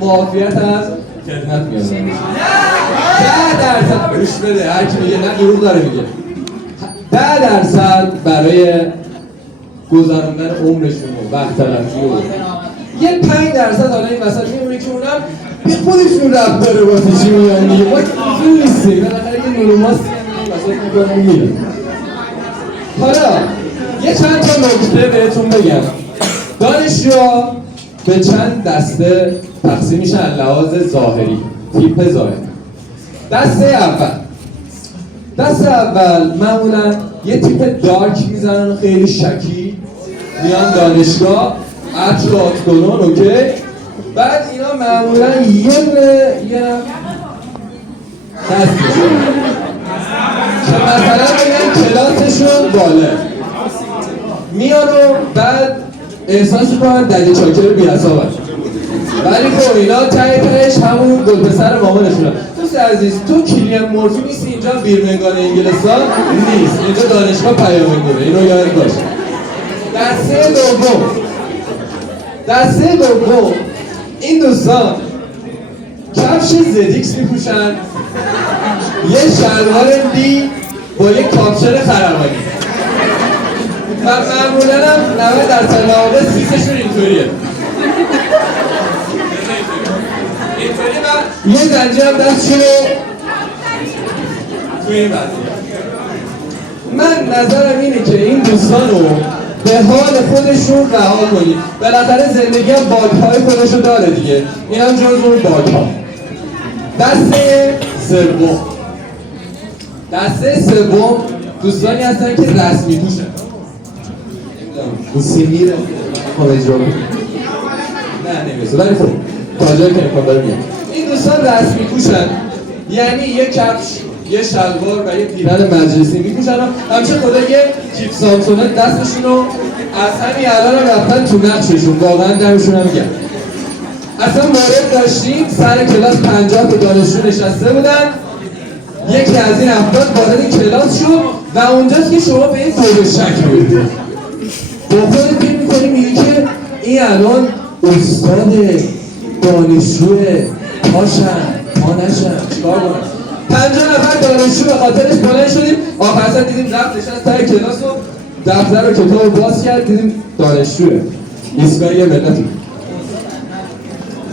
معافیت از خدمت میاد. 10% گوش بده، هر کی میگه نه دروغ داره میگه. 10% برای گذراندن عمرشون و وقت تلفی و یه 5% حالا این وسط میمونه که اونم به خودشون ربط داره واسه چی میان دیگه. ما اینجور نیستیم، بالاخره یه نورماستی این وسط میکنم میره. حالا یه چند تا نکته بهتون بگم. دانشجوها به چند دسته تقسیم میشن لحاظ ظاهری، تیپ ظاهری. دسته اول معمولا یه تیپ دارک میزنن خیلی شکی، میان دانشگاه عطر و آتگونون اوکی. بعد اینا معمولا یه دست میشن که مثلا بگن کلاسشون باله، میان و بعد احساس کنن دلی چاکر بی‌حساب هست، ولی خب اینا تهش همون گلپسر مامانشونه. دوست عزیز تو کیلیان مورفی نیستی، اینجا بیرمنگان انگلستان نیست، اینجا دانشگاه پیام‌نگاره، اینو یاد باشه. دسته دوم این دوستان کفش زدیکس میپوشن، یه شلوار لی با یه کاپشن خرمانی و معمولا هم 90% مواقع سیسشون اینطوریه. اینطوری و یه زنجیر هم دستشون رو توی این وضعیه. من نظرم اینه که این دوستان رو به حال خودشون رها کنید. بالاخره زندگی هم باگ‌های خودشو داره دیگه، این هم جز اون باگ‌ها. دسته سوم دوستانی هستن که رسمی پوشن. این سیمیر خود اجرا بود نه نمیرسه، ولی خب تاجر که نکن داره میاد. این دوستان رسمی پوشن، یعنی یه کفش، یه شلوار و یه پیرن مجلسی میپوشن و همچه خدا یه کیف سامسونه دستشون رو از همین الان هم رفتن تو نقششون، واقعا دمشون هم گرم. اصلا مورد داشتیم سر کلاس 50 تا دانشجو نشسته بودن، یکی از این افراد وارد کلاس شد و اونجاست که شما به این دور شک می‌کنید. با خودت فکر می‌کنی میگی که این الان استاد دانشجو پا نشن چیکار کنم؟ 50 نفر دانشجو به خاطرش بلند شدیم، آخر دیدیم رفت نشست سر کلاس و دفتر و کتاب باز کرد، دیدیم دانشجوه ایستگاه یه ملتی.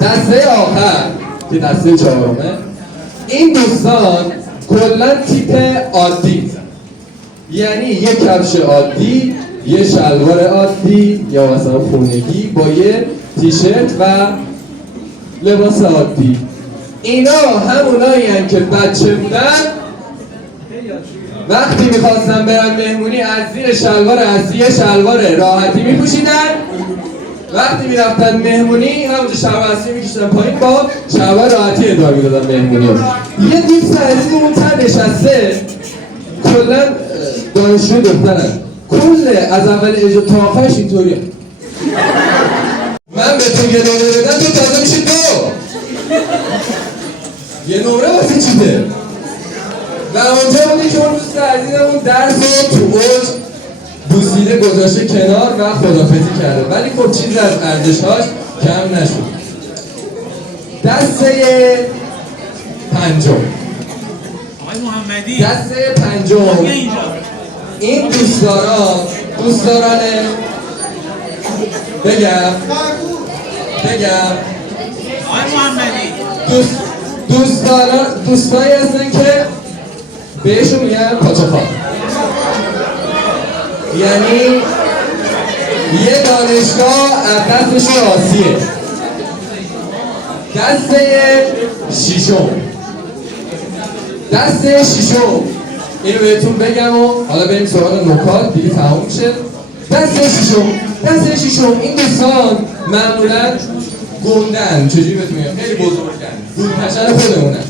دسته آخر که دسته چهارمه، این دوستان کلا تیپ عادی، یعنی یه کفش عادی، یه شلوار عادی یا مثلا خونگی با یه تیشرت و لباس عادی. اینا همونایی هستن که بچه بودن وقتی میخواستن برن مهمونی از زیر شلوار اصلی یه شلوار راحتی میپوشیدن، وقتی میرفتن مهمونی همونجا شلوار اصلی میکشیدن پایین با شلوار راحتی ادامه میدادن مهمونی. یه دوست عزیز اون تر نشسته کلا دانشجو دخترن، کل از اول اجرا تا آخرش اینطوریه. من به تو یه نمره بدم تو تازه میشه دو. یه نمره واسه چیده؟ و اونجا بودی که اون دوست عزیزم اون درس رو تو اوج بوسیده گذاشته کنار و خدافظی کرده، ولی خب چیز از ارزش‌هاش کم نشد. دسته پنجم این دوستداران بگم دوستایی هستن که بهشون میگن پاچخواه، یعنی یه دانشگاه از دستشون آسیه. دسته ششم اینو بهتون بگم و حالا بریم سراغ نکات دیگه تمام میشه. دسته ششم این دوستان معمولا گندن، چجوری بهتون میگم، خیلی بزرگن، دورکشر خودمونن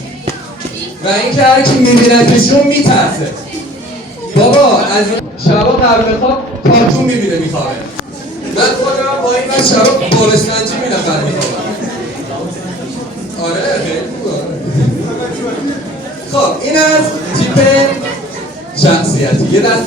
و اینکه هر کی میبینتشون میترسه. بابا از شبا قبل خواب کارتون میبینه میخوابه، من خودم با این وقت شبا بارستنجی میرم بعد میخوابم. آره خیلی خوبه. خب این از تیپ شخصیتی. یه دست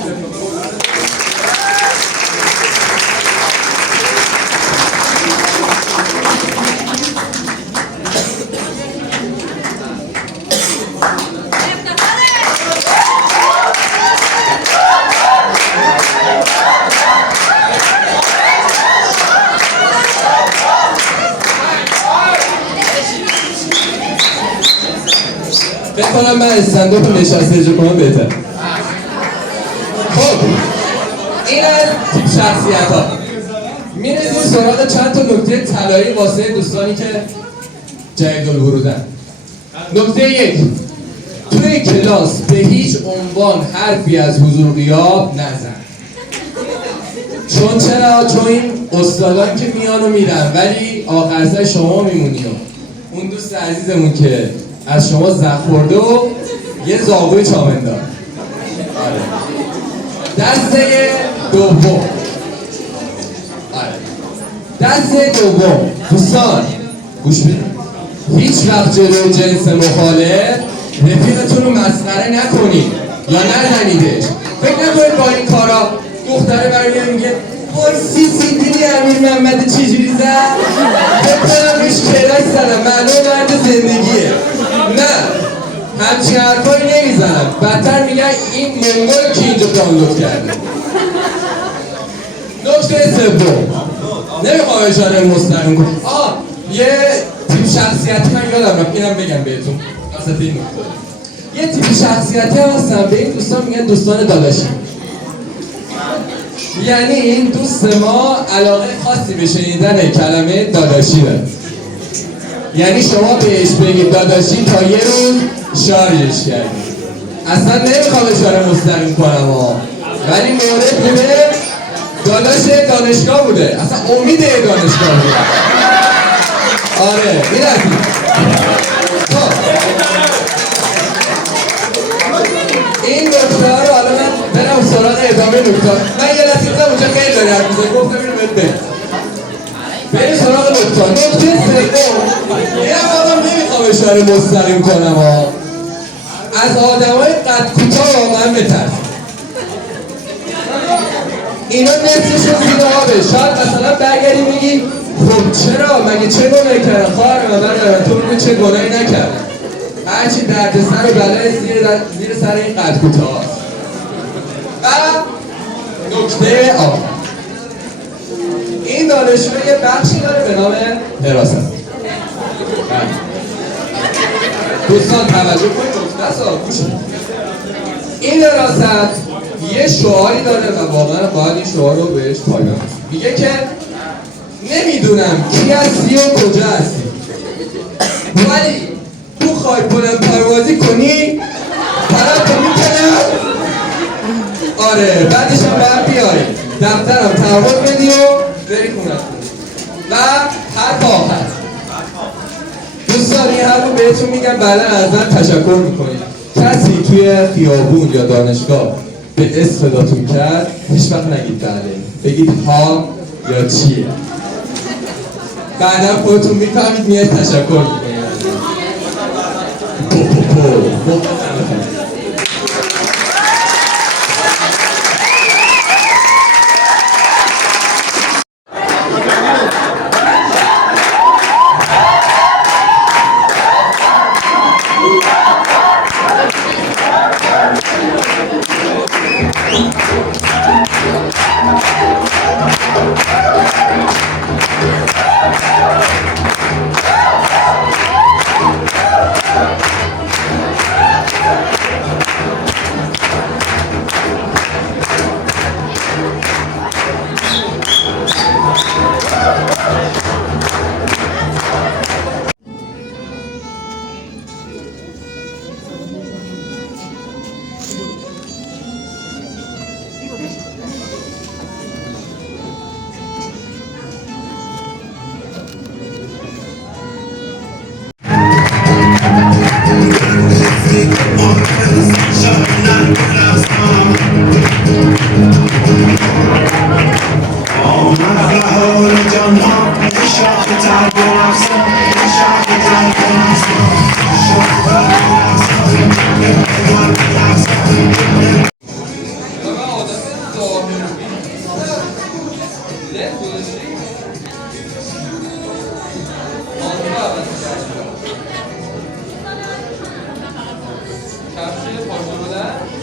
بکنم من استنداپ نشسته اجرا کنم بهتر. خب این از تیپ شخصیت ها. میرسیم سراغ چند تا نکته طلایی واسه دوستانی که جدید الورودن. نکته یک، توی کلاس به هیچ عنوان حرفی از حضور غیاب نزن. چون چرا؟ چون این استادان که میان و میرن ولی آخر سر شما میمونی و اون دوست عزیزمون که از شما زخ خورده و یه زاغوی چامندار. آره. دسته دوم. آره. دسته دوم دوستان گوش بدید، هیچ وقت جلوی جنس مخالف رفیقتون رو مسخره نکنید یا نزنیدش. فکر نکنید با این کارا دختره برمیاد میگه وای دیدی امیر محمد چجوری زد؟ فکر کنم روش کلاش زدم، معلوم مرد زندگیه. نه، همچین حرفایی نمیزنم، بدتر میگن این منگول که اینجا دانلود کرده. نکته سوم، نمیخوام اشاره مستقیم کنم. یه تیپ شخصیتی من یادم رفت اینم بگم بهتون وسط این نکته. یه تیپ شخصیتی هستن به این دوستان میگن دوستان داداشی. یعنی این دوست ما علاقه خاصی به شنیدن کلمه داداشی داره. یعنی شما بهش بگید داداشی تا یه روز شارژش کردید. اصلا نمیخوام اشاره مستقیم کنم ولی مورد بوده داداش دانشگاه بوده، اصلا امید دانشگاه بوده. آره این از این نکته ها رو حالا من برم سراغ ادامه نکته. من یه لحظه اونجا خیلی داری حرف می‌زنی، گفتم اینو بهت بگم. بریم سراغ نکته. نکته سوم، اینم آقا نمیخوام اشاره مستقیم کنم از آدمای قد کوتاه واقعا بترسید. اینا نصفشون زیر آبه. شاید مثلا برگردی میگی خب چرا؟ مگه چه گناهی کردن؟ خواهر من تو میگی چه گناهی نکردن؟ هرچی دردسر و بلای زیر سر این قد کوتاه هست. و نکته آخر، این دانشجو یه بخشی داره به نام حراست. دوستان توجه کنید، نکته است گوش کنید. این حراست یه شعاری داره و واقعا باید این شعار رو بهش پایبند باشیم. میگه که نمیدونم کی هستی و کجا هستی، ولی تو خواهی بلند پروازی کنی پرت رو میکنم. آره بعدش هم باید بیاری دفترم تحول بدی و بری خونت و حرف آخر. دوستان این حرف رو بهتون میگم بعدا از من تشکر میکنید. کسی توی خیابون یا دانشگاه به اسم صداتون کرد هیچ وقت نگید بله، بگید ها یا چیه. بعدا خودتون میفهمید میاد تشکر میکنید. کفش پاشو بودن